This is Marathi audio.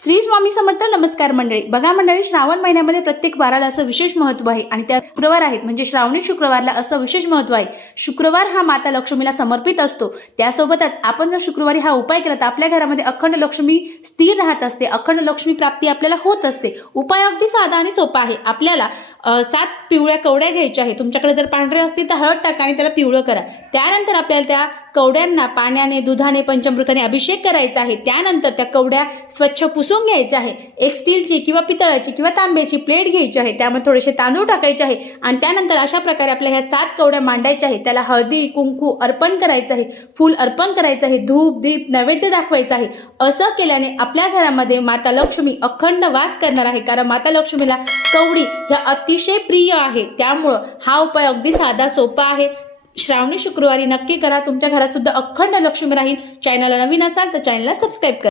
श्री स्वामी समर्थ. नमस्कार मंडळी. बघा मंडळी, श्रावण महिन्यामध्ये प्रत्येक वाराला असं विशेष महत्त्व आहे आणि त्या शुक्रवार आहेत म्हणजे श्रावणी शुक्रवारला असं विशेष महत्त्व आहे. शुक्रवार हा माता लक्ष्मीला समर्पित असतो. त्यासोबतच आपण जर शुक्रवारी हा उपाय केला तर आपल्या घरामध्ये अखंड लक्ष्मी स्थिर राहत असते, अखंड लक्ष्मी प्राप्ती आपल्याला होत असते. उपाय अगदी साधा आणि सोपा आहे. आपल्याला 7 पिवळ्या कवड्या घ्यायच्या आहेत. तुमच्याकडे जर पांढरे असतील तर हळद टाका आणि त्याला पिवळं करा. त्यानंतर आपल्याला त्या कवड्यांना पाण्याने, दुधाने, पंचामृताने अभिषेक करायचा आहे. त्यानंतर त्या कवड्या स्वच्छ पुसून घ्यायच्या आहे. एक स्टीलची किंवा पितळाची किंवा तांब्याची प्लेट घ्यायची आहे. त्यामध्ये थोडेसे तांदूळ टाकायचे आहे आणि त्यानंतर अशा प्रकारे आपल्या ह्या 7 कवड्या मांडायच्या आहे. त्याला हळदी कुंकू अर्पण करायचं आहे, फूल अर्पण करायचं आहे, धूप दीप नैवेद्य दाखवायचं आहे. असं केल्याने आपल्या घरामध्ये माता लक्ष्मी अखंड वास करणार आहे. कारण माता लक्ष्मीला कवडी ह्या अतिशय प्रिय आहे. त्यामुळं हा उपाय अगदी साधा सोपा आहे. श्रावणी शुक्रवारी नक्की करा. तुमच्या घरात सुद्धा अखंड लक्ष्मी राहील. चॅनलला नवीन असाल तर चॅनलला सबस्क्राईब करा.